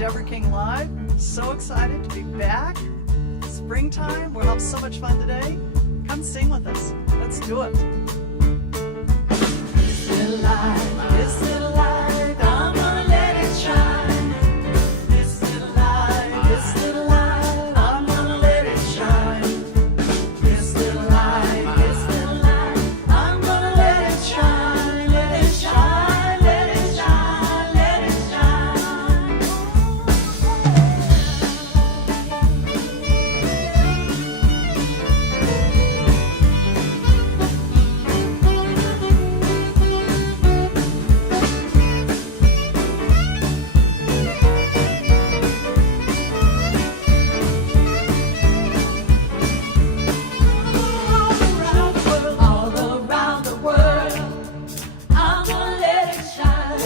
Deborah King Live. So excited to be back. Springtime. We'll have so much fun today. Come sing with us. Let's do it. This little light, I'm gonna let it shine. This little light, I'm gonna let it shine. This little light, I'm gonna let it shine. Let it shine, let it shine, let it shine. All around the world, I'm gonna let it shine.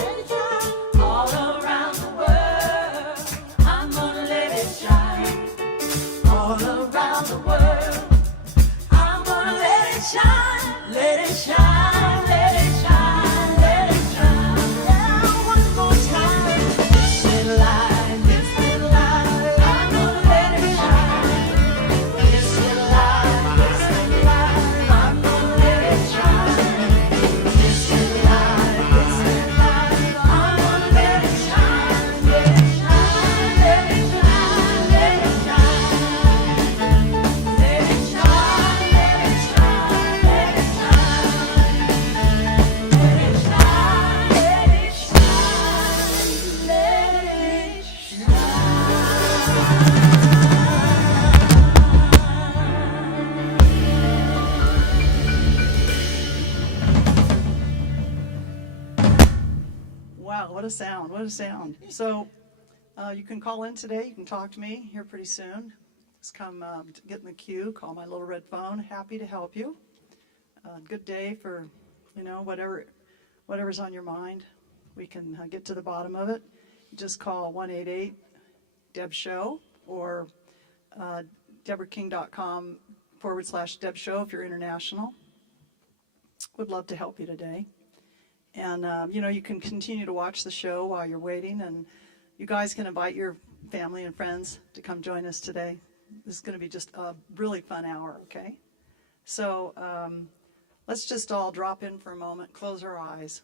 All around the world, I'm gonna let it shine. All around the world, I'm gonna let it shine. Let it shine, let it shine, let it shine. Yeah, one more time. This little light, I'm gonna let it shine. This little light, I'm gonna let it shine. This little light, I'm gonna let it shine. Let it shine, let it shine, let it shine. Let it shine, let it shine, let it shine. Let it shine, let it shine, let it Wow, what a sound, what a sound. So you can call in today, you can talk to me here pretty soon. Just come get in the queue, call my little red phone, happy to help you. Good day for, whatever's on your mind. We can get to the bottom of it. Just call 188-DEB-SHOW or deborahking.com/DEB-SHOW if you're international. Would love to help you today. And, you can continue to watch the show while you're waiting, and you guys can invite your family and friends to come join us today. This is going to be just a really fun hour, okay? So let's just all drop in for a moment, close our eyes.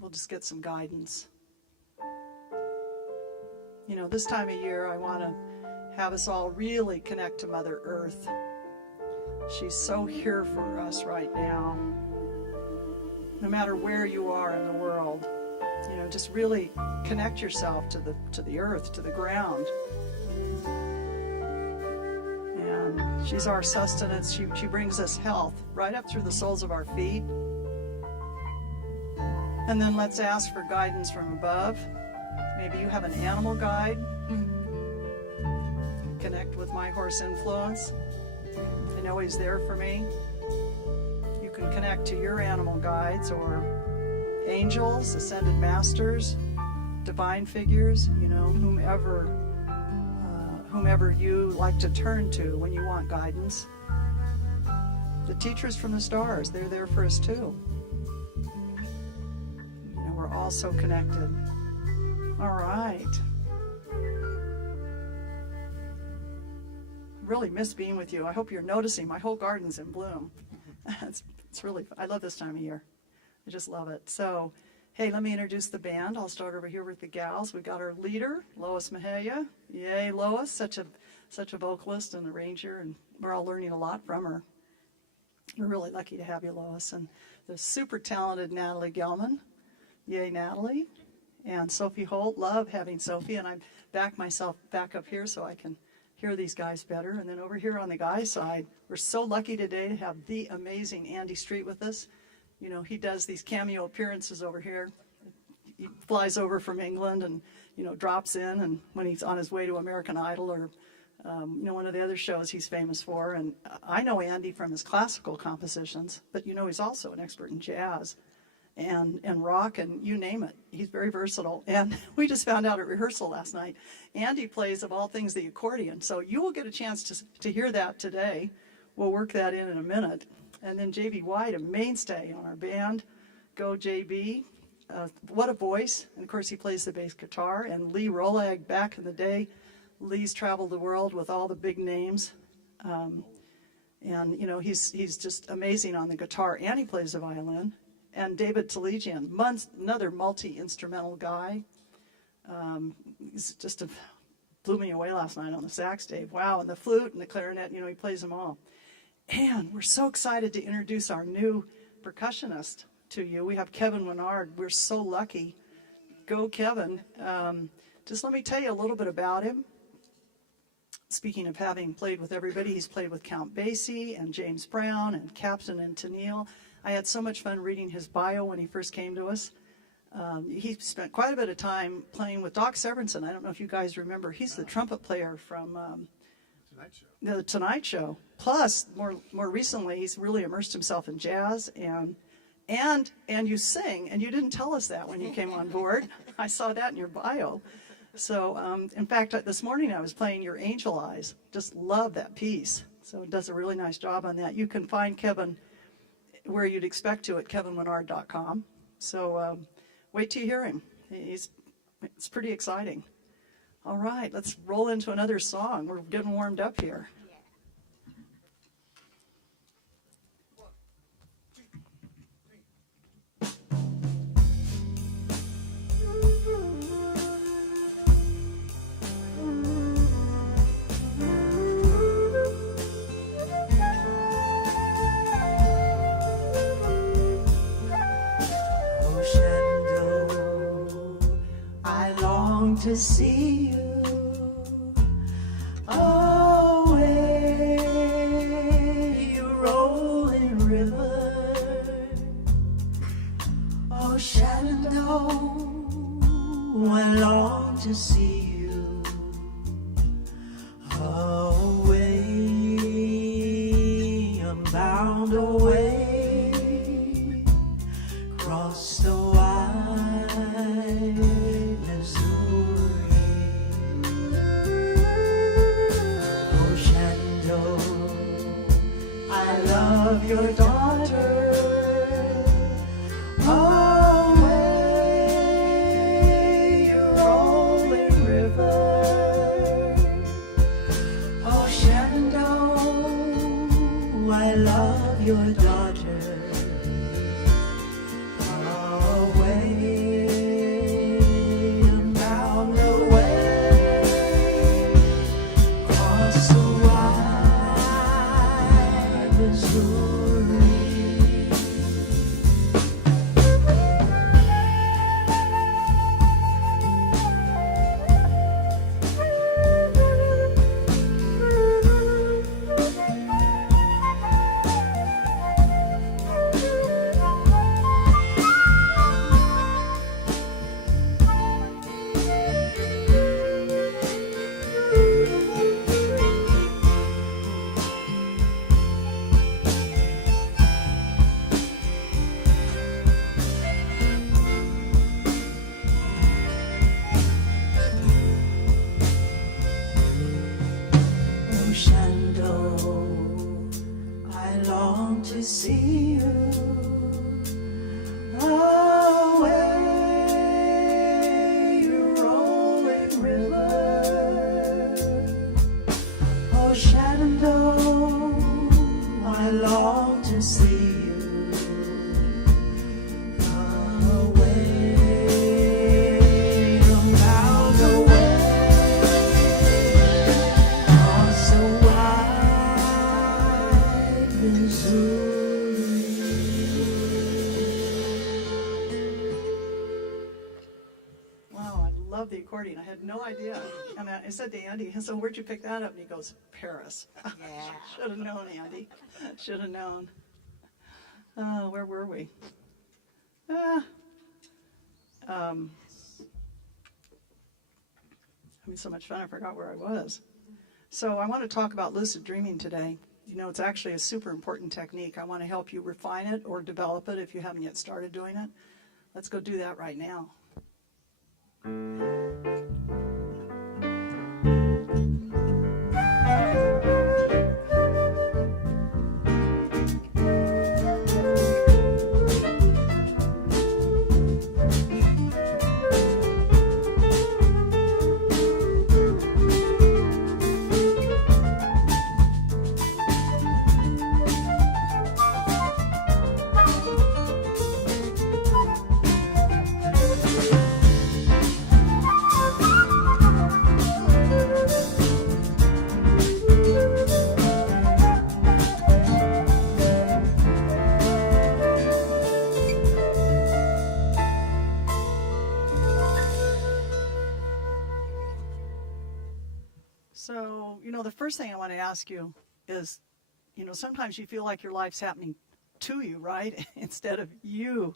We'll just get some guidance. This time of year, I want to have us all really connect to Mother Earth. She's so here for us right now. No matter where you are in the world, just really connect yourself to the earth, to the ground. And she's our sustenance. She brings us health right up through the soles of our feet. And then let's ask for guidance from above. Maybe you have an animal guide. Connect with my horse influence. I know he's there for me. You can connect to your animal guides or angels, ascended masters, divine figures, whomever you like to turn to when you want guidance. The teachers from the stars, they're there for us too. We're all so connected. All right. Really miss being with you. I hope you're noticing my whole garden's in bloom. It's really fun. I love this time of year. I just love it. So, hey, let me introduce the band. I'll start over here with the gals. We got our leader, Lois Mejia. Yay, Lois, such a vocalist and arranger, and we're all learning a lot from her. We're really lucky to have you, Lois. And the super talented Natalie Gelman. Yay, Natalie. And Sophie Holt. Love having Sophie, and I back myself back up here so I can hear these guys better. And then over here on the guys' side, we're so lucky today to have the amazing Andy Street with us. He does these cameo appearances over here. He flies over from England and, drops in, and when he's on his way to American Idol or, one of the other shows he's famous for. And I know Andy from his classical compositions, but he's also an expert in jazz and rock and you name it. He's very versatile. And we just found out at rehearsal last night, Andy plays, of all things, the accordion. So you will get a chance to hear that today. We'll work that in a minute. And then J.B. White, a mainstay on our band. Go, J.B. what a voice. And of course, he plays the bass guitar. And Lee Rolag, back in the day, Lee's traveled the world with all the big names. And, you know, he's just amazing on the guitar, and he plays the violin. And David Telegian, another multi-instrumental guy. He's just blew me away last night on the sax, Dave. Wow, and the flute and the clarinet, you know, he plays them all. And we're so excited to introduce our new percussionist to you. We have Kevin Winard. We're so lucky. Go, Kevin. Just let me tell you a little bit about him. Speaking of having played with everybody, he's played with Count Basie and James Brown and Captain and Tennille. I had so much fun reading his bio when he first came to us. He spent quite a bit of time playing with Doc Severinsen. I don't know if you guys remember. He's the trumpet player from Tonight Show. The Tonight Show. Plus, more recently, he's really immersed himself in jazz and you sing. And you didn't tell us that when you came on board. I saw that in your bio. So, in fact, this morning I was playing your Angel Eyes. Just love that piece. So it does a really nice job on that. You can find Kevin where you'd expect to at kevinwinard.com. So wait till you hear him. It's pretty exciting. All right, let's roll into another song. We're getting warmed up here. To see you away, you rolling river. Oh, Shenandoah, I long to see you away. I'm bound away, cross the wide Missouri. I love your daughter. Away, you rolling river. Oh, Shenandoah, I love your daughter. Away, I'm bound away, cross the wide Missouri. I long to see you away, you rolling river. Oh, Shenandoah, I long to see you away, I'm bound away. Wow, I love the accordion. I had no idea. And I said to Andy, so where'd you pick that up? And he goes, Paris. Yeah. Should have known, Andy. Should have known. Where were we? Having so much fun, I forgot where I was. So I want to talk about lucid dreaming today. You know, it's actually a super important technique. I want to help you refine it or develop it if you haven't yet started doing it. Let's go do that right now. the first thing I want to ask you is, sometimes you feel like your life's happening to you, right? Instead of you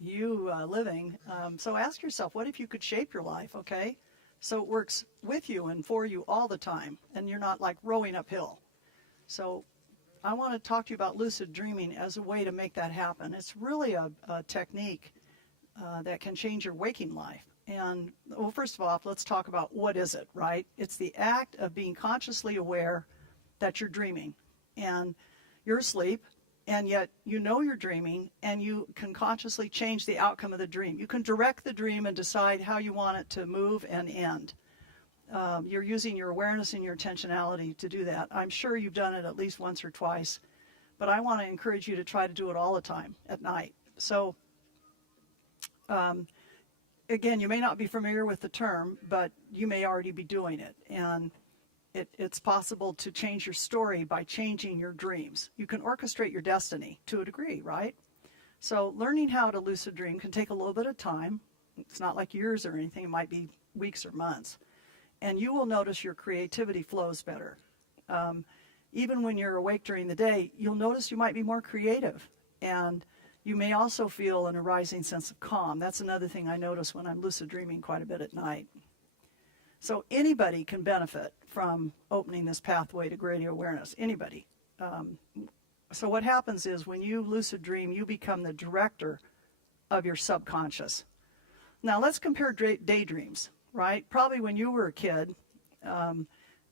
living. So ask yourself, what if you could shape your life, okay? So it works with you and for you all the time, and you're not like rowing uphill. So I want to talk to you about lucid dreaming as a way to make that happen. It's really a technique that can change your waking life. And, well, first of all, let's talk about what is it, right? It's the act of being consciously aware that you're dreaming. And you're asleep, and yet you're dreaming, and you can consciously change the outcome of the dream. You can direct the dream and decide how you want it to move and end. You're using your awareness and your intentionality to do that. I'm sure you've done it at least once or twice, but I want to encourage you to try to do it all the time at night. So, again, you may not be familiar with the term, but you may already be doing it. And it's possible to change your story by changing your dreams. You can orchestrate your destiny to a degree, right? So learning how to lucid dream can take a little bit of time. It's not like years or anything. It might be weeks or months. And you will notice your creativity flows better. Even when you're awake during the day, you'll notice you might be more creative. And you may also feel an arising sense of calm. That's another thing I notice when I'm lucid dreaming quite a bit at night. So anybody can benefit from opening this pathway to greater awareness. Anybody. So what happens is when you lucid dream, you become the director of your subconscious. Now let's compare daydreams, right? Probably when you were a kid,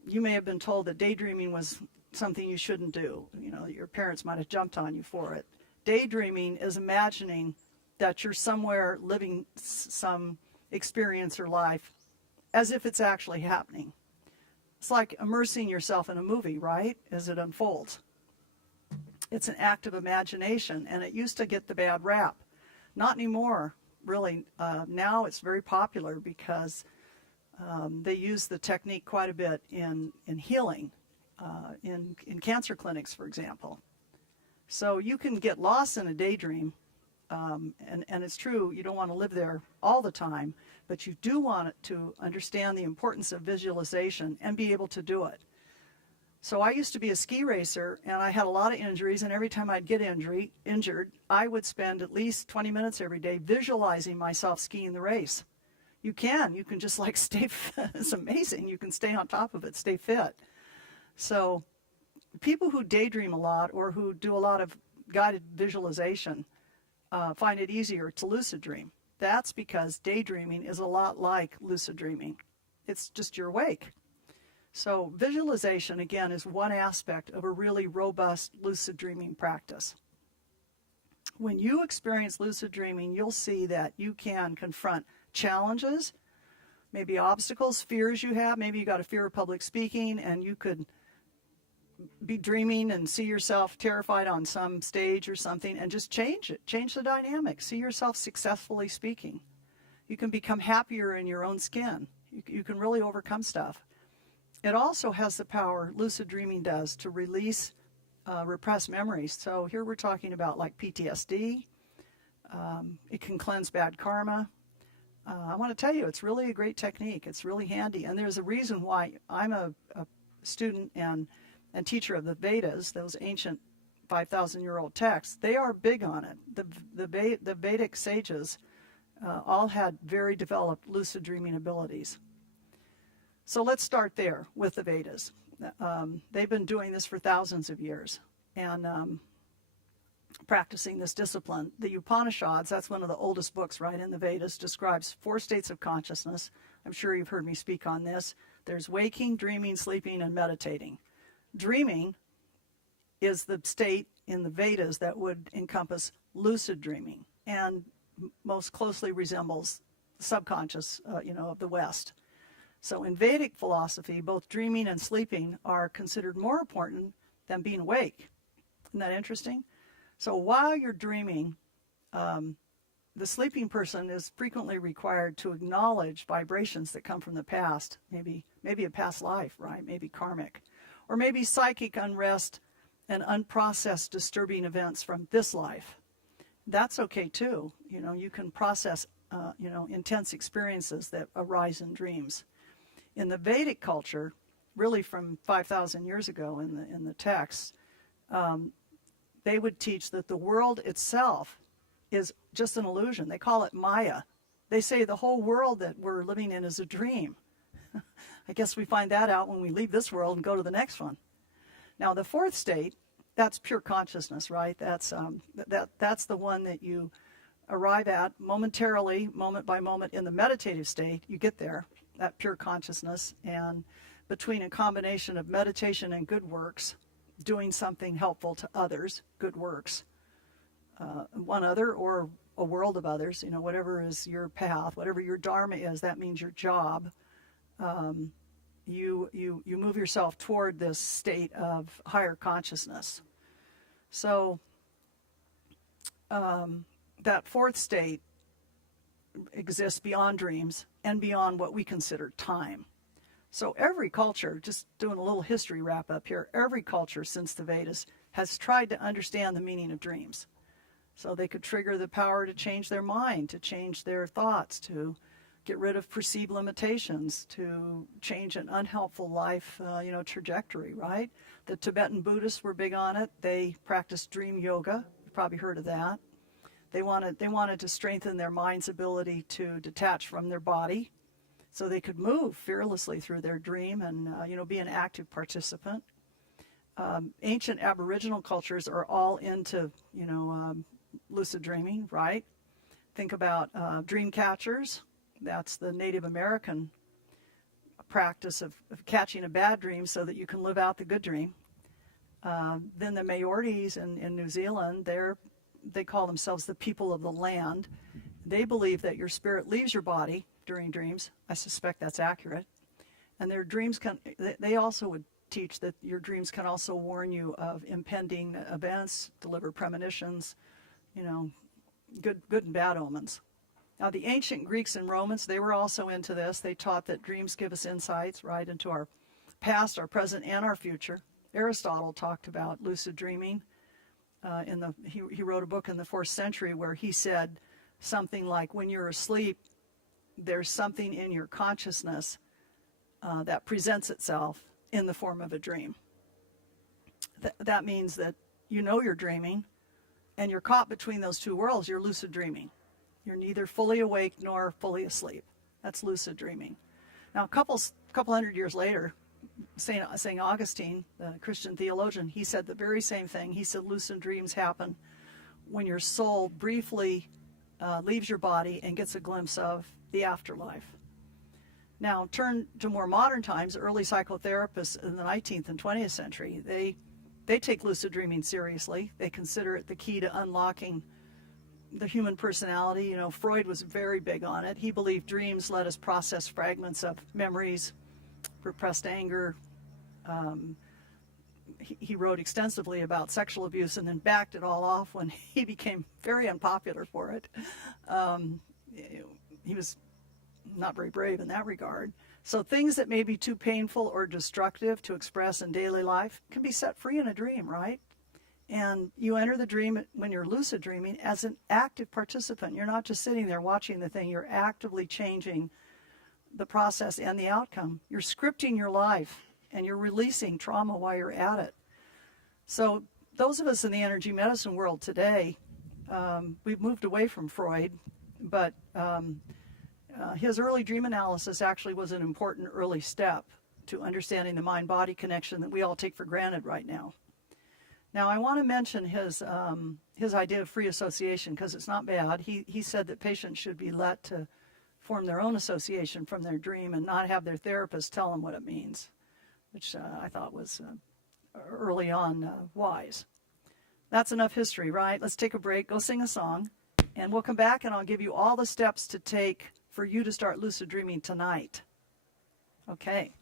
you may have been told that daydreaming was something you shouldn't do. Your parents might have jumped on you for it. Daydreaming is imagining that you're somewhere living some experience or life as if it's actually happening. It's like immersing yourself in a movie, right? As it unfolds. It's an act of imagination, and it used to get the bad rap. Not anymore, really. Now it's very popular because they use the technique quite a bit in healing, in cancer clinics, for example. So you can get lost in a daydream, and it's true, you don't want to live there all the time, but you do want to understand the importance of visualization and be able to do it. So I used to be a ski racer, and I had a lot of injuries, and every time I'd get injured, I would spend at least 20 minutes every day visualizing myself skiing the race. You can just like stay fit. It's amazing. You can stay on top of it, stay fit. So people who daydream a lot or who do a lot of guided visualization find it easier to lucid dream. That's because daydreaming is a lot like lucid dreaming. It's just you're awake. So visualization, again, is one aspect of a really robust lucid dreaming practice. When you experience lucid dreaming, you'll see that you can confront challenges, maybe obstacles, fears you have. Maybe you got a fear of public speaking, and you could be dreaming and see yourself terrified on some stage or something, and just change it. Change the dynamic. See yourself successfully speaking. You can become happier in your own skin. You can really overcome stuff. It also has the power, lucid dreaming does, to release repressed memories. So here we're talking about like PTSD. It can cleanse bad karma. I want to tell you, it's really a great technique. It's really handy. And there's a reason why I'm a student and teacher of the Vedas, those ancient 5,000-year-old texts. They are big on it. The Vedic sages all had very developed lucid dreaming abilities. So let's start there with the Vedas. They've been doing this for thousands of years and practicing this discipline. The Upanishads, that's one of the oldest books, right, in the Vedas, describes 4 states of consciousness. I'm sure you've heard me speak on this. There's waking, dreaming, sleeping, and meditating. Dreaming is the state in the Vedas that would encompass lucid dreaming and most closely resembles the subconscious, of the West. So in Vedic philosophy, both dreaming and sleeping are considered more important than being awake. Isn't that interesting? So while you're dreaming, the sleeping person is frequently required to acknowledge vibrations that come from the past, maybe a past life, right? Maybe karmic, or maybe psychic unrest and unprocessed disturbing events from this life. That's okay too. You can process, intense experiences that arise in dreams. In the Vedic culture, really from 5,000 years ago in the text, they would teach that the world itself is just an illusion. They call it Maya. They say the whole world that we're living in is a dream. I guess we find that out when we leave this world and go to the next one. Now, the fourth state, that's pure consciousness, right? That's the one that you arrive at momentarily, moment by moment in the meditative state. You get there, that pure consciousness, and between a combination of meditation and good works, doing something helpful to others, good works, one other or a world of others, whatever is your path, whatever your dharma is, that means your job. You move yourself toward this state of higher consciousness. So that fourth state exists beyond dreams and beyond what we consider time. So every culture, just doing a little history wrap up here, every culture since the Vedas has tried to understand the meaning of dreams. So they could trigger the power to change their mind, to change their thoughts, to get rid of perceived limitations, to change an unhelpful life, trajectory, right? The Tibetan Buddhists were big on it. They practiced dream yoga. You've probably heard of that. They wanted to strengthen their mind's ability to detach from their body so they could move fearlessly through their dream and, be an active participant. Ancient Aboriginal cultures are all into, lucid dreaming, right? Think about dream catchers. That's the Native American practice of catching a bad dream so that you can live out the good dream. Then the Maoris in New Zealand, they call themselves the people of the land. They believe that your spirit leaves your body during dreams. I suspect that's accurate. And their dreams they also would teach that your dreams can also warn you of impending events, deliver premonitions, good and bad omens. Now, the ancient Greeks and Romans, they were also into this. They taught that dreams give us insights, right, into our past, our present, and our future. Aristotle talked about lucid dreaming. He wrote a book in the 4th century where he said something like, when you're asleep, there's something in your consciousness that presents itself in the form of a dream. That means that you're dreaming, and you're caught between those two worlds. You're lucid dreaming. You're neither fully awake nor fully asleep. That's lucid dreaming. Now, a couple hundred years later, St. Augustine, the Christian theologian, he said the very same thing. He said lucid dreams happen when your soul briefly leaves your body and gets a glimpse of the afterlife. Now, turn to more modern times. Early psychotherapists in the 19th and 20th century, they take lucid dreaming seriously. They consider it the key to unlocking the human personality. Freud was very big on it. He believed dreams let us process fragments of memories, repressed anger. He wrote extensively about sexual abuse and then backed it all off when he became very unpopular for it. He was not very brave in that regard. So things that may be too painful or destructive to express in daily life can be set free in a dream, right? And you enter the dream when you're lucid dreaming as an active participant. You're not just sitting there watching the thing. You're actively changing the process and the outcome. You're scripting your life, and you're releasing trauma while you're at it. So those of us in the energy medicine world today, we've moved away from Freud, but his early dream analysis actually was an important early step to understanding the mind-body connection that we all take for granted right now. Now, I want to mention his idea of free association because it's not bad. He said that patients should be let to form their own association from their dream and not have their therapist tell them what it means, which I thought was early on wise. That's enough history, right? Let's take a break, go sing a song, and we'll come back and I'll give you all the steps to take for you to start lucid dreaming tonight. Okay.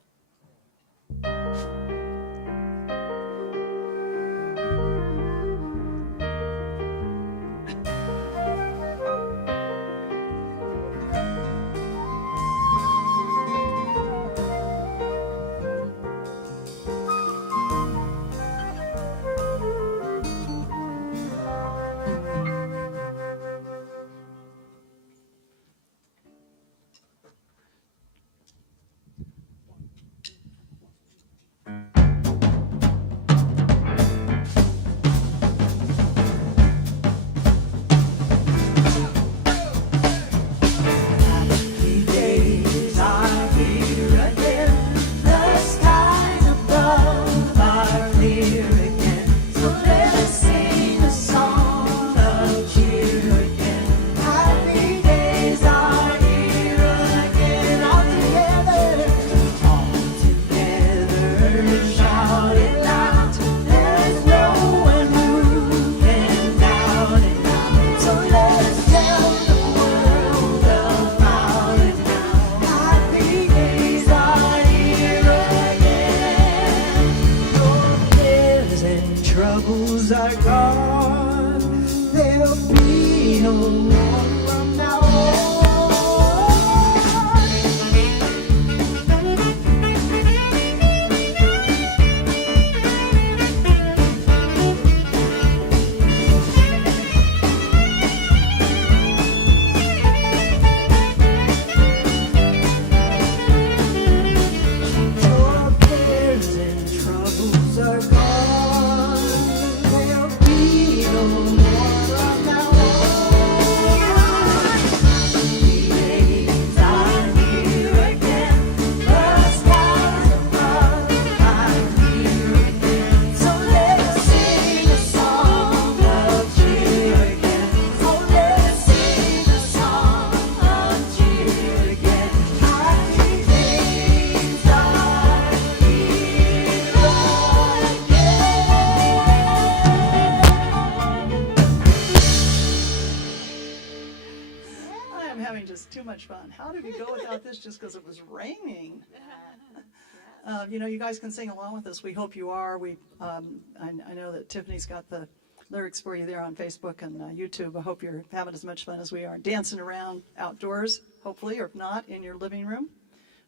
want from now on. Your cares and troubles are gone. There'll be no more from now on. The days are here again. The skies above are here again. So let's sing a song of cheer again. So let's sing a song of cheer again. Happy days are here I am having just too much fun. How did we go without this just because it was raining? You guys can sing along with us. We hope you are. I know that Tiffany's got the lyrics for you there on Facebook and YouTube. I hope you're having as much fun as we are. Dancing around outdoors, hopefully, or if not, in your living room.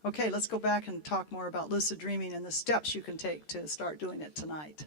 Okay, let's go back and talk more about lucid dreaming and the steps you can take to start doing it tonight.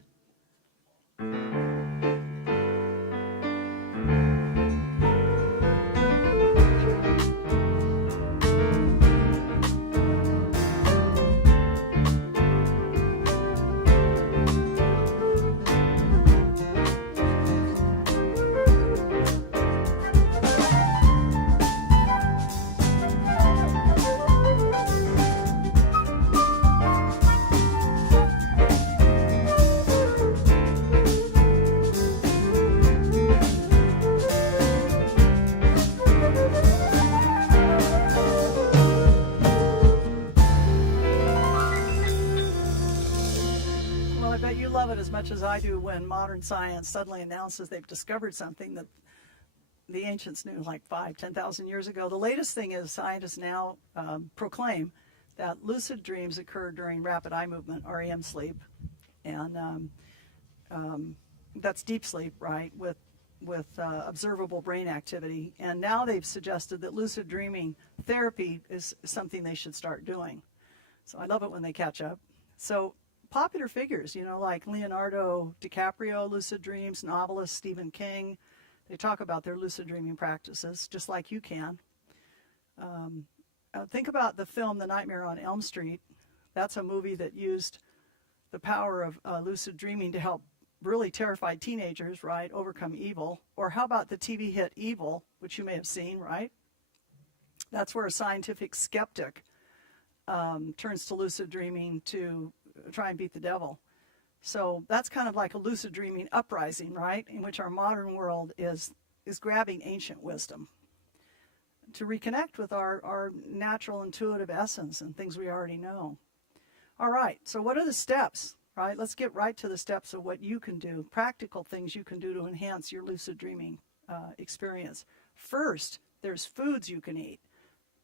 Well, I bet you love it as much as I do when modern science suddenly announces they've discovered something that the ancients knew like 10,000 years ago. The latest thing is scientists now proclaim that lucid dreams occur during rapid eye movement, REM sleep, and that's deep sleep, right, with observable brain activity. And now they've suggested that lucid dreaming therapy is something they should start doing. So I love it when they catch up. So popular figures, like Leonardo DiCaprio, lucid dreams, novelist Stephen King, they talk about their lucid dreaming practices, just like you can. Think about the film The Nightmare on Elm Street. That's a movie that used the power of lucid dreaming to help really terrified teenagers, right, overcome evil. Or how about the TV hit Evil, which you may have seen, right? That's where a scientific skeptic turns to lucid dreaming to try and beat the devil. So that's kind of like a lucid dreaming uprising, right, in which our modern world is grabbing ancient wisdom to reconnect with our natural intuitive essence and things we already know. All right, so what are the steps, right? Let's get right to the steps of what you can do, practical things you can do to enhance your lucid dreaming experience. First, there's foods you can eat,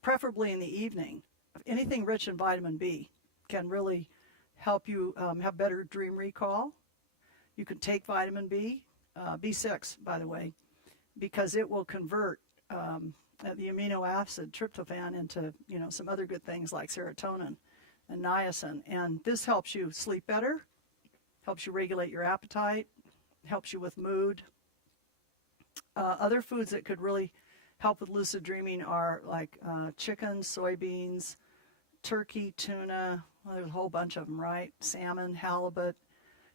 preferably in the evening. Anything rich in vitamin B can really help you have better dream recall. You can take vitamin B, B6, by the way, because it will convert the amino acid tryptophan into some other good things like serotonin and niacin. And this helps you sleep better, helps you regulate your appetite, helps you with mood. Other foods that could really help with lucid dreaming are like chicken, soybeans, turkey, tuna. Well, there's a whole bunch of them, right? Salmon, halibut.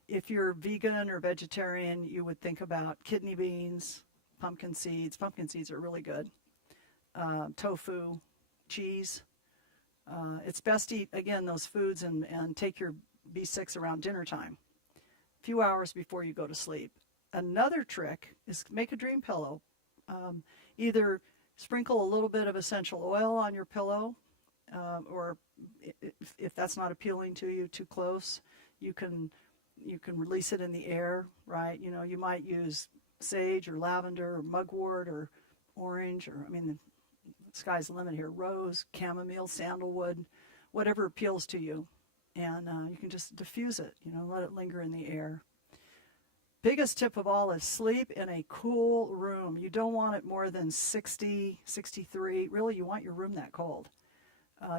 If you're vegan or vegetarian, you would think about kidney beans, pumpkin seeds. Pumpkin seeds are really good. Tofu, cheese. It's best to eat, again, those foods and take your B6 around dinner time, a few hours before you go to sleep. Another trick is make a dream pillow. Either sprinkle a little bit of essential oil on your pillow, or if that's not appealing to you too close, you can release it in the air, right? You might use sage or lavender or mugwort or orange, or the sky's the limit here, rose, chamomile, sandalwood, whatever appeals to you. And you can just diffuse it, let it linger in the air. biggest tip of all is sleep in a cool room. You don't want it more than 60, 63. Really, you want your room that cold.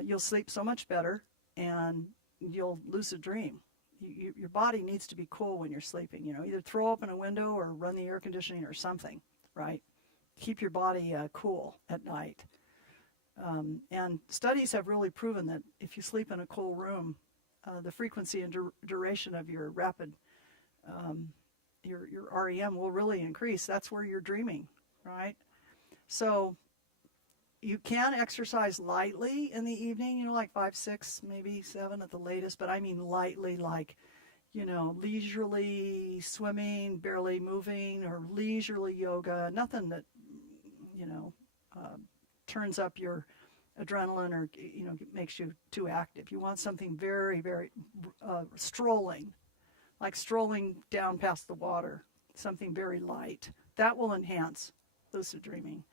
You'll sleep so much better, and you'll lucid dream. Your body needs to be cool when you're sleeping. You know, either throw open a window or run the air conditioning or something, right? Keep your body cool at night. And studies have really proven that if you sleep in a cool room, the frequency and duration of your rapid, your REM will really increase. That's where you're dreaming, right? So you can exercise lightly in the evening, you know, like 5, 6, maybe 7 at the latest, but I mean lightly, like, you know, leisurely swimming, barely moving, or leisurely yoga, nothing that, you know, turns up your adrenaline or, you know, makes you too active. You want something very, very strolling, like strolling down past the water, something very light. That will enhance lucid dreaming.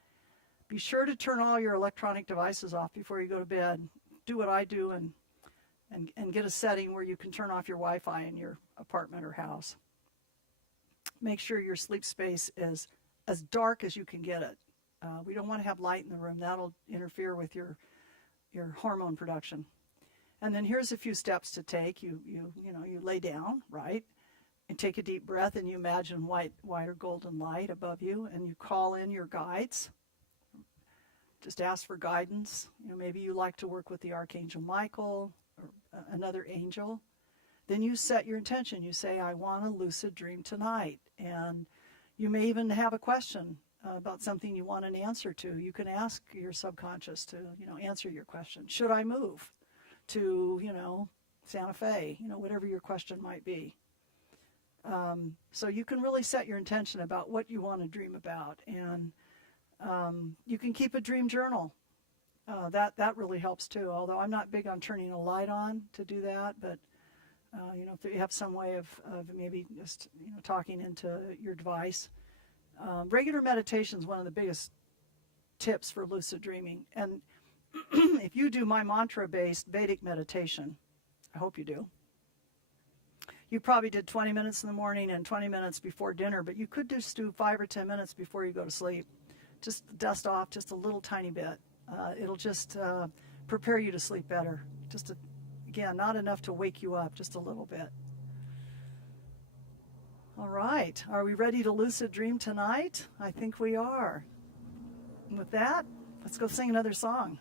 Be sure to turn all your electronic devices off before you go to bed. Do what I do and get a setting where you can turn off your Wi-Fi in your apartment or house. Make sure your sleep space is as dark as you can get it. We don't want to have light in the room. That'll interfere with your hormone production. And then here's a few steps to take. You lay down, right? And take a deep breath, and you imagine white or golden light above you, and you call in your guides. Just ask for guidance. You know, maybe you like to work with the Archangel Michael or another angel. Then you set your intention. You say, I want a lucid dream tonight. And you may even have a question about something you want an answer to. You can ask your subconscious to, you know, answer your question. Should I move to, you know, Santa Fe? You know, whatever your question might be. So you can really set your intention about what you want to dream about. And you can keep a dream journal. That really helps too, although I'm not big on turning a light on to do that, but you know, if you have some way of maybe just, you know, talking into your device. Regular meditation is one of the biggest tips for lucid dreaming. And if you do my mantra-based Vedic meditation, I hope you do, you probably did 20 minutes in the morning and 20 minutes before dinner, but you could just do 5 or 10 minutes before you go to sleep. Just dust off just a little tiny bit. It'll just prepare you to sleep better. Just, again, not enough to wake you up, just a little bit. All right. Are we ready to lucid dream tonight? I think we are. And with that, let's go sing another song.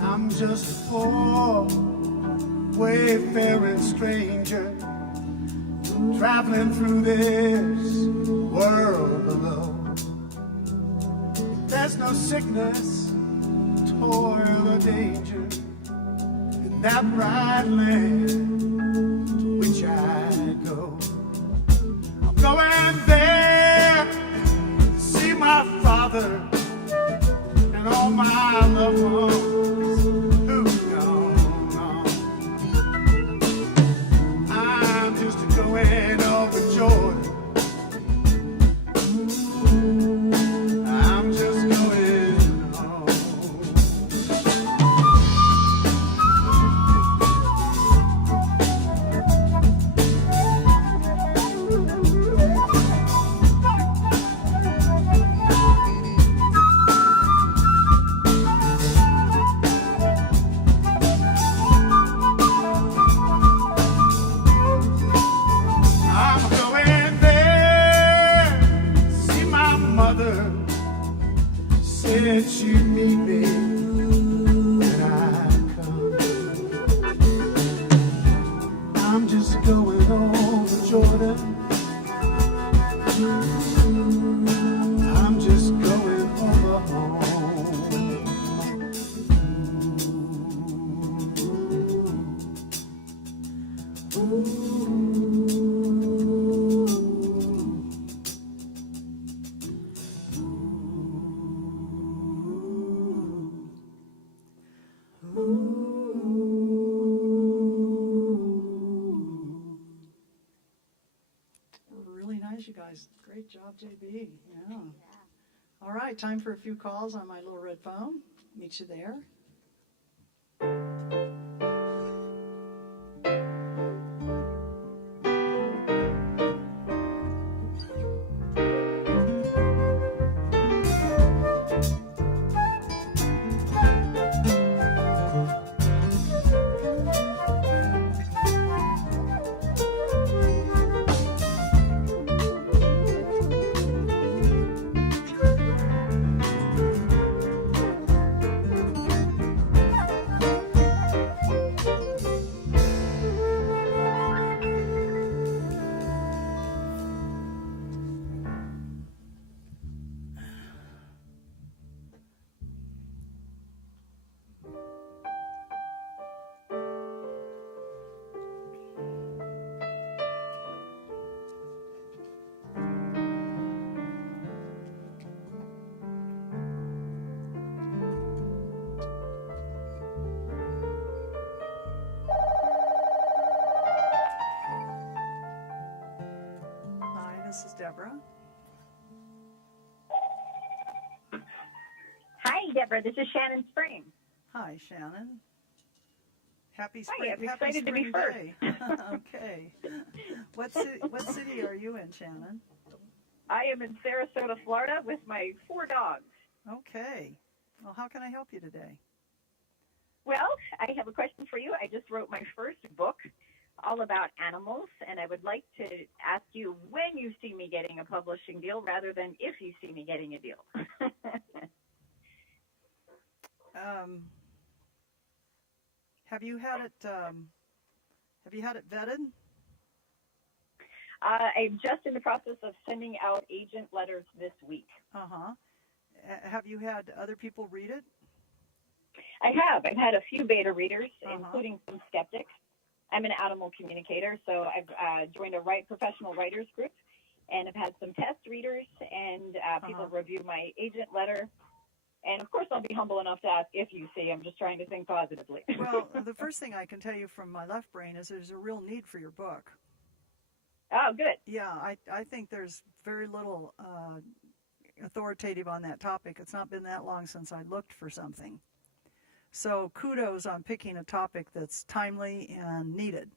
I'm just a poor wayfaring stranger traveling through this world alone. There's no sickness, toil, or danger in that bright land to which I go. I'm going there to see my father and all my loved ones who've gone on. I'm just going overjoyed. I'm just going home. nice. Great job, JB. Yeah. All right, time for a few calls on my little red phone. Meet you there. Hi, this is Deborah. Hi, Deborah. This is Shannon Spring. Hi, Shannon. Happy Hi, spring, I'm happy excited to be spring first. day. Okay. What city are you in, Shannon? I am in Sarasota, Florida with my 4 dogs. Okay. Well, how can I help you today? Well, I have a question for you. I just wrote my first book all about animals, and I would like to ask you when you see me getting a publishing deal rather than if you see me getting a deal. Have you had it? Have you had it vetted? I'm just in the process of sending out agent letters this week. Have you had other people read it? I have. I've had a few beta readers, including some skeptics. I'm an animal communicator, so I've joined a professional writers group, and I've had some test readers, and people review my agent letter. And, of course, I'll be humble enough to ask if you see. I'm just trying to think positively. Well, the first thing I can tell you from my left brain is there's a real need for your book. Oh, good. Yeah, I think there's very little authoritative on that topic. It's not been that long since I looked for something. So kudos on picking a topic that's timely and needed.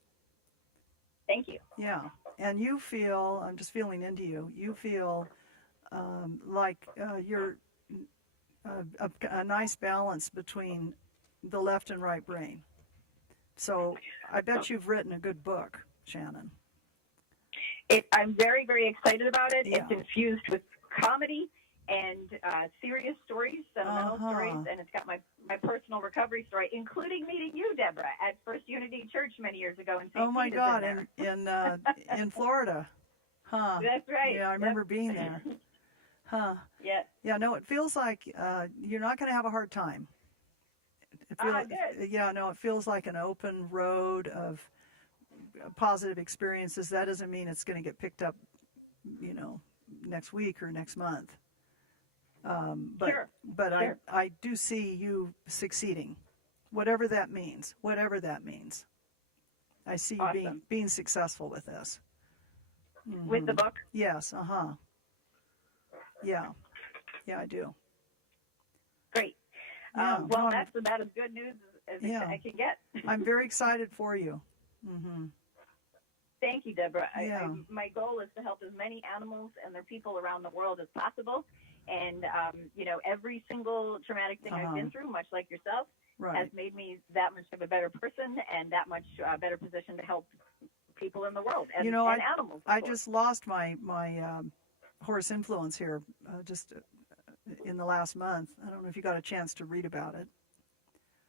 Thank you. Yeah, and you feel, I'm just feeling into you, you feel like you're a nice balance between the left and right brain. So I bet you've written a good book, Shannon. I'm very, very excited about it. Yeah. It's infused with comedy and serious stories, sentimental stories, and it's got my personal recovery story, including meeting you, Deborah, at First Unity Church many years ago in St. Oh my Pete God, in Florida, huh? That's right. Yeah, I remember being there, huh? Yes. Yeah, no, it feels like you're not going to have a hard time. Good. Yeah, no, it feels like an open road of positive experiences. That doesn't mean it's going to get picked up, next week or next month. Sure. I do see you succeeding, whatever that means. I see you Awesome. being successful with this. Mm-hmm. With the book? Yes. Yeah, I do. Great. Yeah, that's about as good news as I can get. I'm very excited for you. Mm-hmm. Thank you, Deborah. Yeah. My goal is to help as many animals and their people around the world as possible. And, every single traumatic thing I've been through, much like yourself, has made me that much of a better person and that much better position to help people in the world and animals. I just lost my horse influence here just in the last month. I don't know if you got a chance to read about it.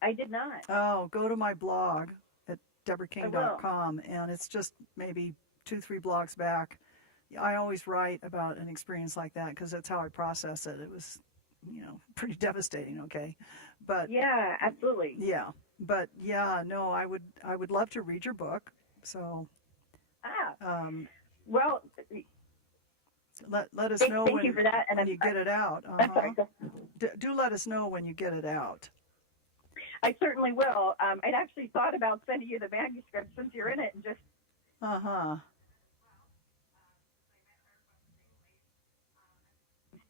I did not. Oh, go to my blog at deborahking.com, and it's just maybe 2-3 blogs back. I always write about an experience like that because that's how I process it. It was, pretty devastating. Okay, but yeah, absolutely. Yeah, but no, I would love to read your book. So, well, let us know thank you for that, and when you get it out. Do let us know when you get it out. I certainly will. I'd actually thought about sending you the manuscript since you're in it, and just.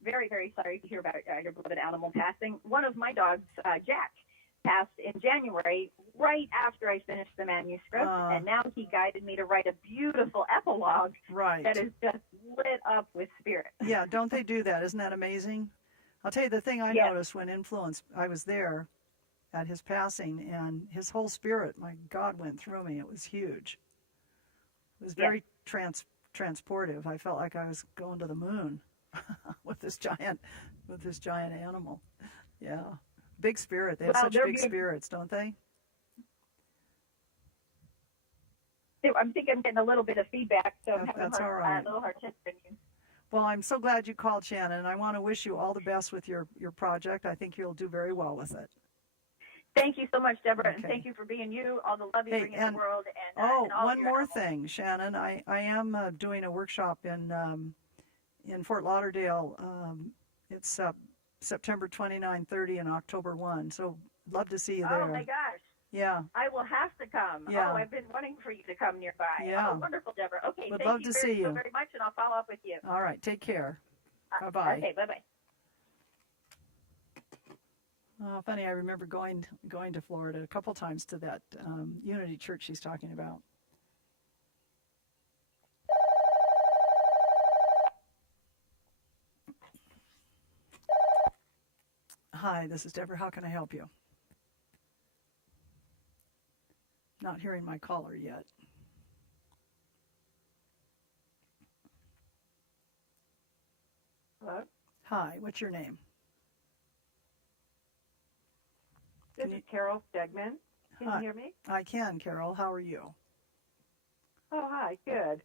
very, very sorry to hear about your beloved animal passing. One of my dogs, Jack, passed in January, right after I finished the manuscript, and now he guided me to write a beautiful epilogue that is just lit up with spirit. Yeah, don't they do that? Isn't that amazing? I'll tell you the thing I noticed when I was there at his passing, and his whole spirit, my God, went through me. It was huge. It was very transportive. I felt like I was going to the moon with this giant animal. Yeah. Big spirit. They have such big spirits, don't they? I'm thinking I'm getting a little bit of feedback, so I'm having that's all right. a little hard to hear you. Well, I'm so glad you called, Shannon. I want to wish you all the best with your project. I think you'll do very well with it. Thank you so much, Deborah, and thank you for being you, all the love you bring in the world. And all one more thing, Shannon. I am doing a workshop in Fort Lauderdale. It's September 29, 30, and October 1. So love to see you there. Oh, my gosh. Yeah. I will have to come. Yeah. Oh, I've been wanting for you to come nearby. Yeah. Oh, wonderful, Deborah. Okay, Would thank love you to see you. so very much, and I'll follow up with you. All right. Take care. Bye-bye. Okay, bye-bye. Oh, funny, I remember going to Florida a couple times to that Unity Church she's talking about. Hi, this is Deborah. How can I help you? Not hearing my caller yet. Hello? Hi, what's your name? This is Carol Stegman. Can you hear me? I can, Carol. How are you? Oh, hi. Good.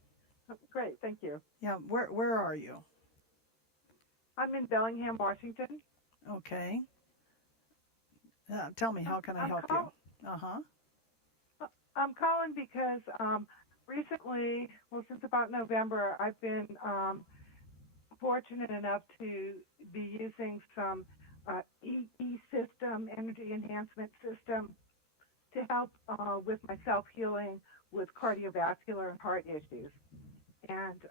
Oh, great. Thank you. Yeah, where are you? I'm in Bellingham, Washington. Okay. Tell me, how can I help you? Uh-huh. I'm calling because recently, well, since about November, I've been fortunate enough to be using some EE system, energy enhancement system, to help with my self-healing with cardiovascular and heart issues. And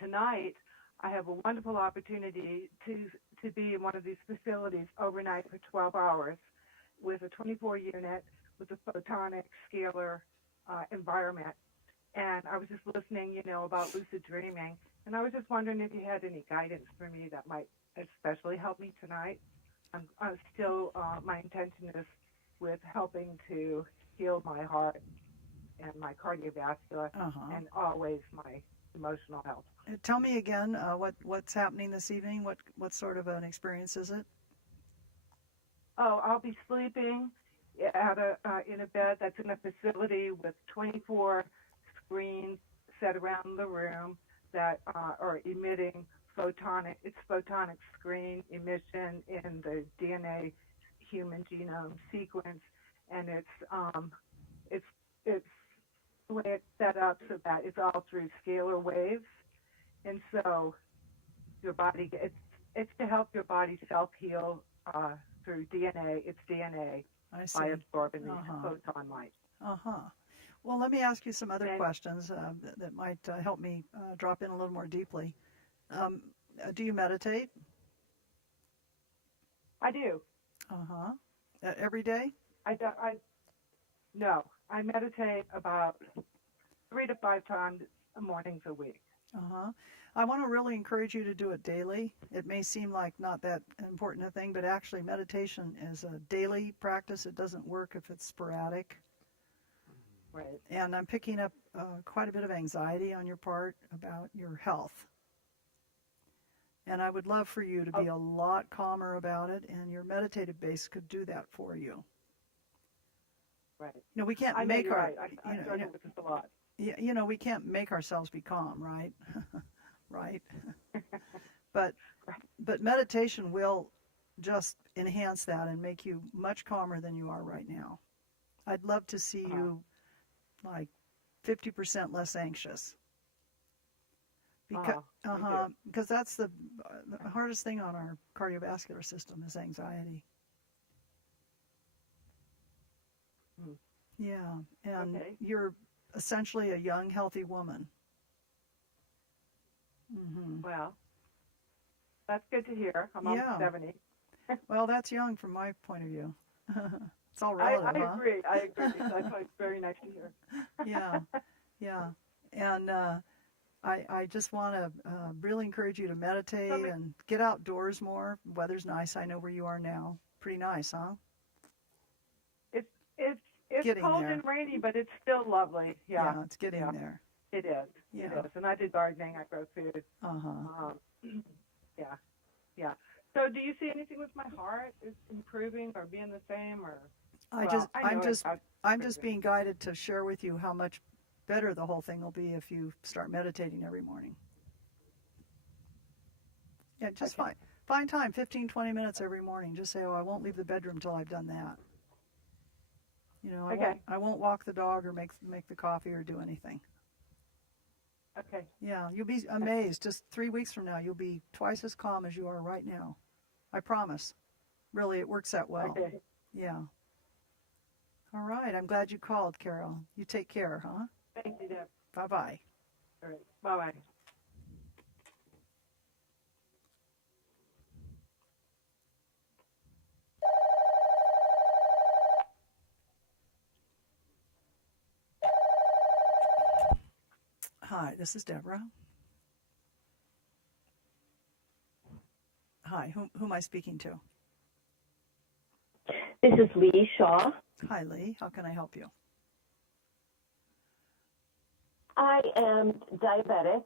tonight, I have a wonderful opportunity to be in one of these facilities overnight for 12 hours with a 24 unit with a photonic scalar environment. And I was just listening, about lucid dreaming. And I was just wondering if you had any guidance for me that might especially help me tonight. I'm still, my intention is with helping to heal my heart and my cardiovascular and always my emotional health. Tell me again what's happening this evening. What sort of an experience is it? Oh, I'll be sleeping in a bed that's in a facility with 24 screens set around the room that are emitting photonic screen emission in the DNA human genome sequence, and it's the way it's set up so that it's all through scalar waves, and so your body it's to help your body self-heal through DNA. It's DNA by absorbing the photon light. Well, let me ask you some other questions that might help me drop in a little more deeply. Do you meditate? I do. Every day? No. I meditate about 3 to 5 times mornings a week. I want to really encourage you to do it daily. It may seem like not that important a thing, but actually meditation is a daily practice. It doesn't work if it's sporadic. Right. And I'm picking up quite a bit of anxiety on your part about your health. And I would love for you to be a lot calmer about it, and your meditative base could do that for you. Right. We can't make I struggle with this a lot. We can't make ourselves be calm, right? Right. But meditation will just enhance that and make you much calmer than you are right now. I'd love to see you like 50% less anxious. Because that's the hardest thing on our cardiovascular system is anxiety. Yeah, and you're essentially a young, healthy woman. Well, That's good to hear. I'm Yeah. almost 70. Well, that's young from my point of view. It's all I relative, huh? agree. I agree. That's why it's very nice to hear. Yeah, yeah. And I just want to really encourage you to meditate and get outdoors more. Weather's nice. I know where you are now. Pretty nice, huh? It's Getting cold there. and rainy, but it's still lovely. Yeah, It's getting Yeah. there. it is. Yeah. It is. And I do gardening. I grow food. Uh-huh. Yeah, yeah. So, do you see anything with my heart is improving or being the same, or? I'm just being guided to share with you how much better the whole thing will be if you start meditating every morning. Yeah, just find time, 15, 20 minutes every morning. Just say, oh, I won't leave the bedroom till I've done that. You know, I won't walk the dog or make the coffee or do anything. Okay. Yeah, you'll be amazed. Just 3 weeks from now, you'll be twice as calm as you are right now. I promise. Really, it works that well. Okay. Yeah. All right. I'm glad you called, Carol. You take care, huh? Thank you, Deb. Bye-bye. All right. Bye-bye. Hi, this is Deborah. Hi, who am I speaking to? This is Lee Shaw. Hi, Lee. How can I help you? I am diabetic,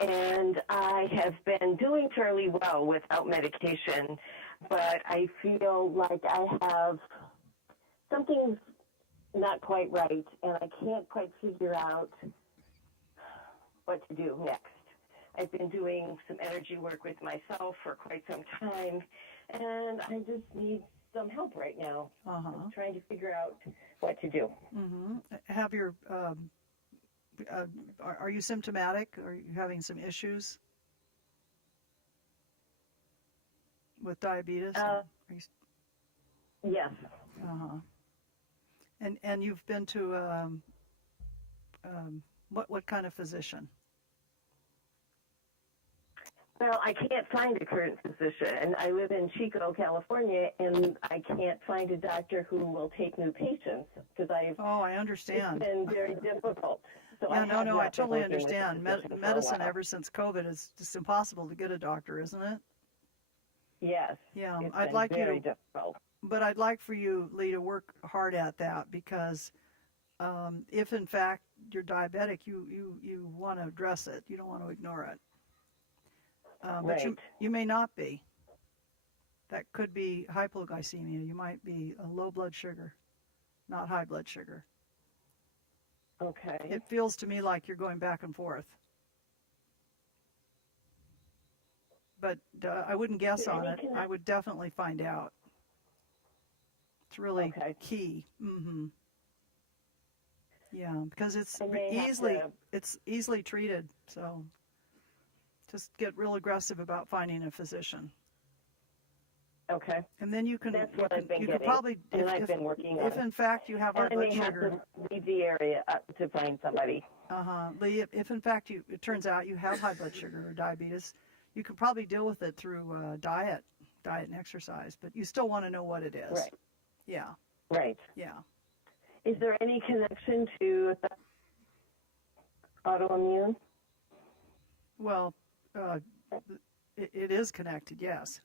and I have been doing fairly well without medication, but I feel like I have something's not quite right, and I can't quite figure out what to do next. I've been doing some energy work with myself for quite some time, and I just need some help right now. I'm trying to figure out what to do. Mm-hmm. Have your are you symptomatic? Are you having some issues with diabetes? Yes. And you've been to what kind of physician? Well, I can't find a current physician. I live in Chico, California, and I can't find a doctor who will take new patients because I understand. It's been very difficult. So I totally working with a understand. physician for a Medicine while. ever since COVID is just impossible to get a doctor, isn't it? Yes. Yeah, It's I'd been like very difficult. But I'd like for you, Lee, to work hard at that because if in fact you're diabetic, you want to address it. You don't want to ignore it. But Right. you may not be. That could be hypoglycemia. You might be a low blood sugar, not high blood sugar. Okay. It feels to me like you're going back and forth. But I wouldn't guess on it. I would definitely find out. It's really key. Mm-hmm. Yeah, because it's easily treated. So just get real aggressive about finding a physician. Okay. And then you can. That's what I've been you getting. could probably, and I've been working on if in fact you have high and I blood may have sugar. to leave the area to find somebody. Lee, if in fact it turns out you have high blood sugar or diabetes, you can probably deal with it through diet and exercise. But you still want to know what it is. Right. Yeah. Right. Yeah. Is there any connection to autoimmune? Well, it is connected, yes.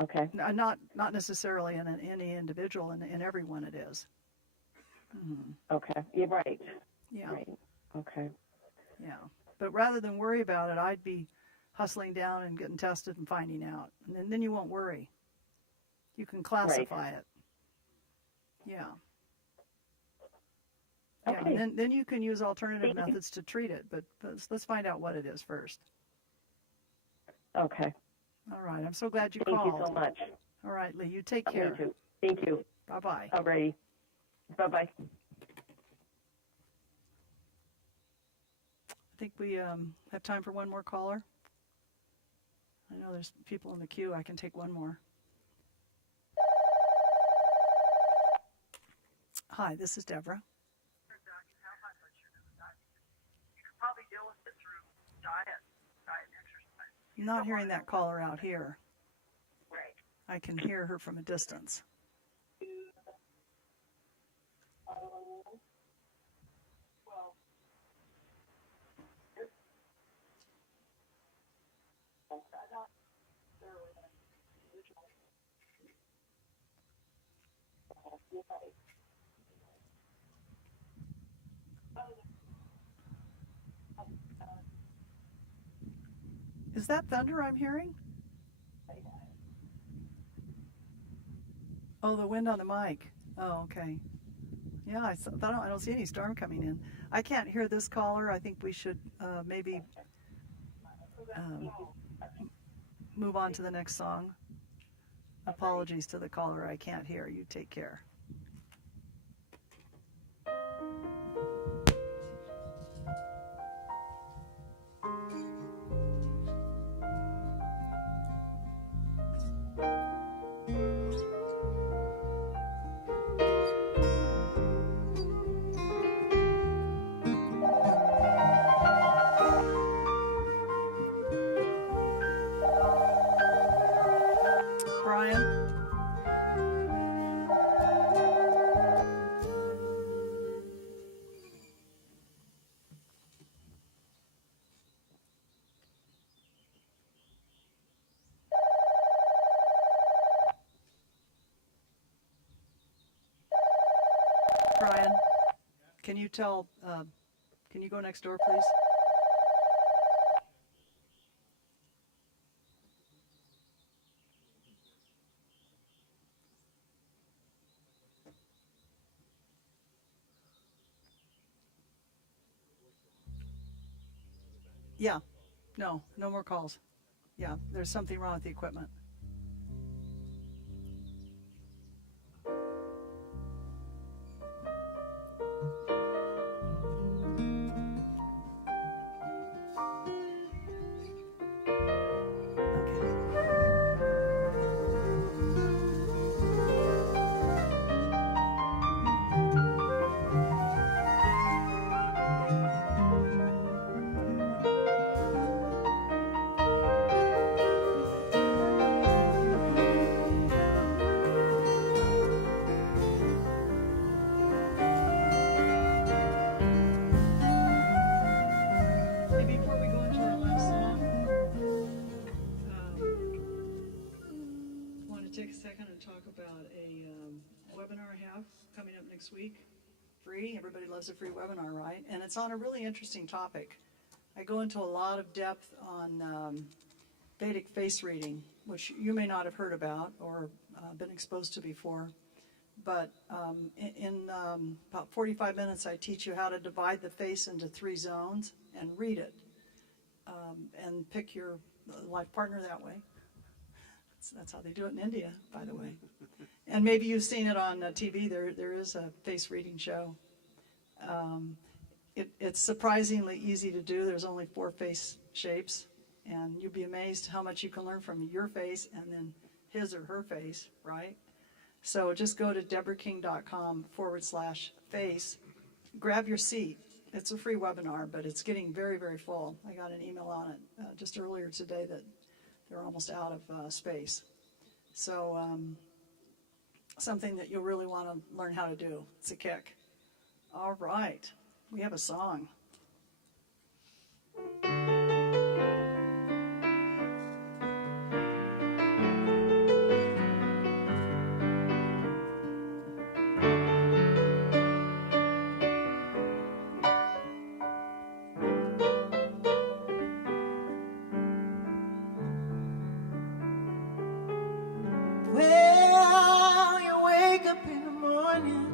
Okay. Not necessarily in any individual, in everyone it is. Mm-hmm. Okay. You're right. Yeah. Right. Okay. Yeah. But rather than worry about it, I'd be hustling down and getting tested and finding out. And then you won't worry. You can classify it. Yeah. Okay. Yeah, and then you can use alternative methods to treat it, but let's find out what it is first. Okay. All right. I'm so glad you Thank called. you so much. All right, Lee. You take care. Me too. Thank you. Bye-bye. All righty. Bye-bye. I think we have time for one more caller. I know there's people in the queue. I can take one more. Hi, this is Deborah. I'm not hearing that caller out here. I can hear her from a distance. Is that thunder I'm hearing? Oh, the wind on the mic. Oh, okay. Yeah, I don't see any storm coming in. I can't hear this caller. I think we should maybe move on to the next song. Apologies to the caller I can't hear. You take care. Brian? Brian, can you can you go next door, please? Yeah, no more calls. Yeah, there's something wrong with the equipment. Before we go into our last song, I want to take a second and talk about a webinar I have coming up next week. Free. Everybody loves a free webinar, right? And it's on a really interesting topic. I go into a lot of depth on Vedic face reading, which you may not have heard about or been exposed to before. But in about 45 minutes, I teach you how to divide the face into 3 zones and read it. And pick your life partner that way. That's how they do it in India, by the way. And maybe you've seen it on TV. There is a face reading show. It's surprisingly easy to do. There's only 4 face shapes, and you'd be amazed how much you can learn from your face and then his or her face, right? So just go to deborahking.com/face. Grab your seat. It's a free webinar, but it's getting very, very full. I got an email on it just earlier today that they're almost out of space. So something that you'll really want to learn how to do. It's a kick. All right. We have a song. Well, you wake up in the morning,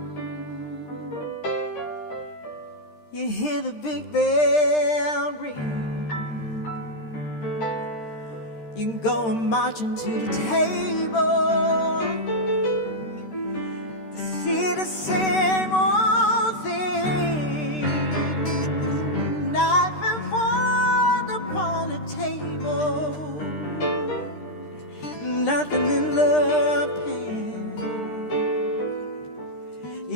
you hear the big bell ring, you go marching to the table to see the same old thing, knife and fork upon the table, nothing in the pen.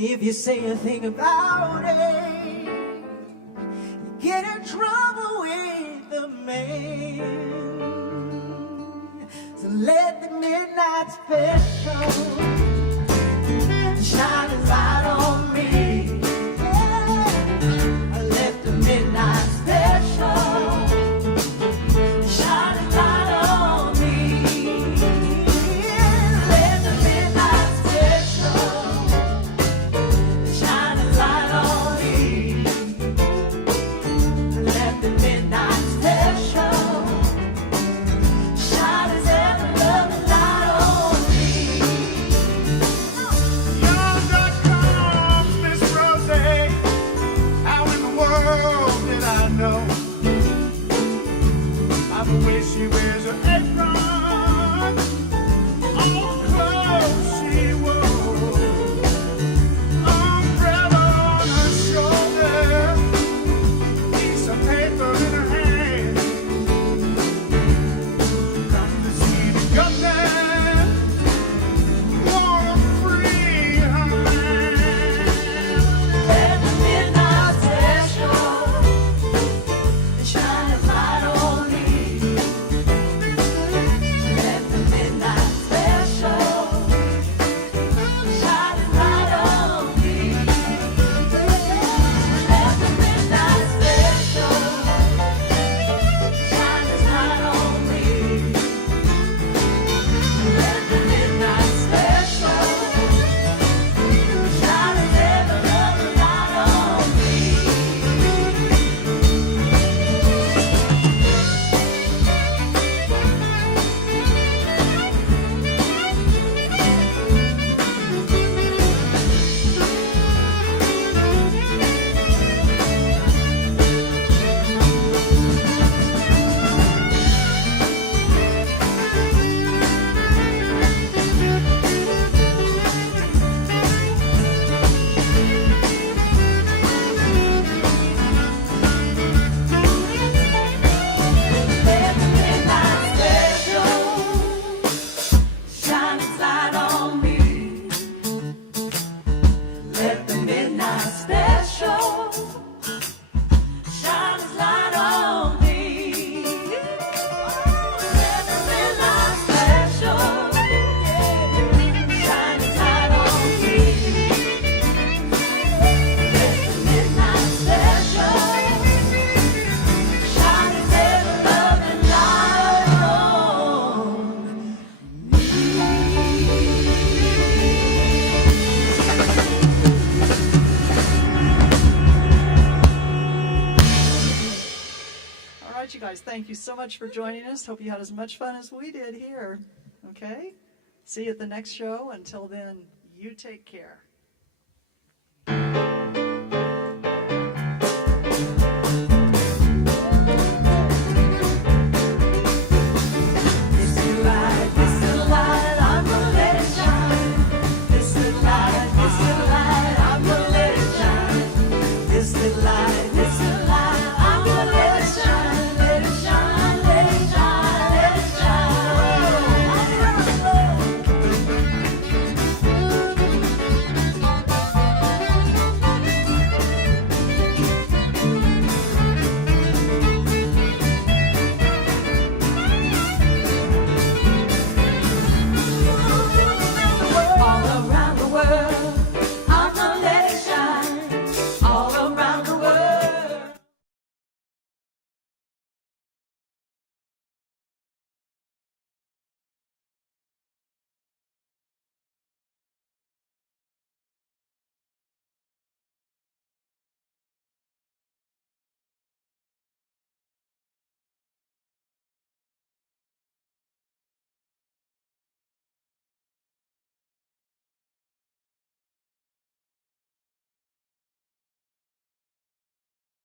If you say a thing about it, you get in trouble with the man. Let the midnight special shine a light on me. Yeah. Let the midnight special shine a light on me. Let the midnight special shine a light on me. Let the midnight special shine as ever loving light on me. Young.com, Miss Rosé. How in the world did I know? By the way she wears her apron, all the clothes she wore, umbrella on her shoulder, piece of paper in her hand. Come to see the government, wanna free her man. Let the midnight special shine a light on me. Let the midnight special shine a light on me. Let the midnight special shine a light on me. Let the midnight special shine as ever loving light on me. Let the midnight special shine its light on me. Let the midnight special shine its light on me. Let the midnight special shine its light on me. Let the midnight special shine its ever loving light on All right, you guys, thank you so much for joining us. Hope you had as much fun as we did here. Okay? See you at the next show. Until then, you take care.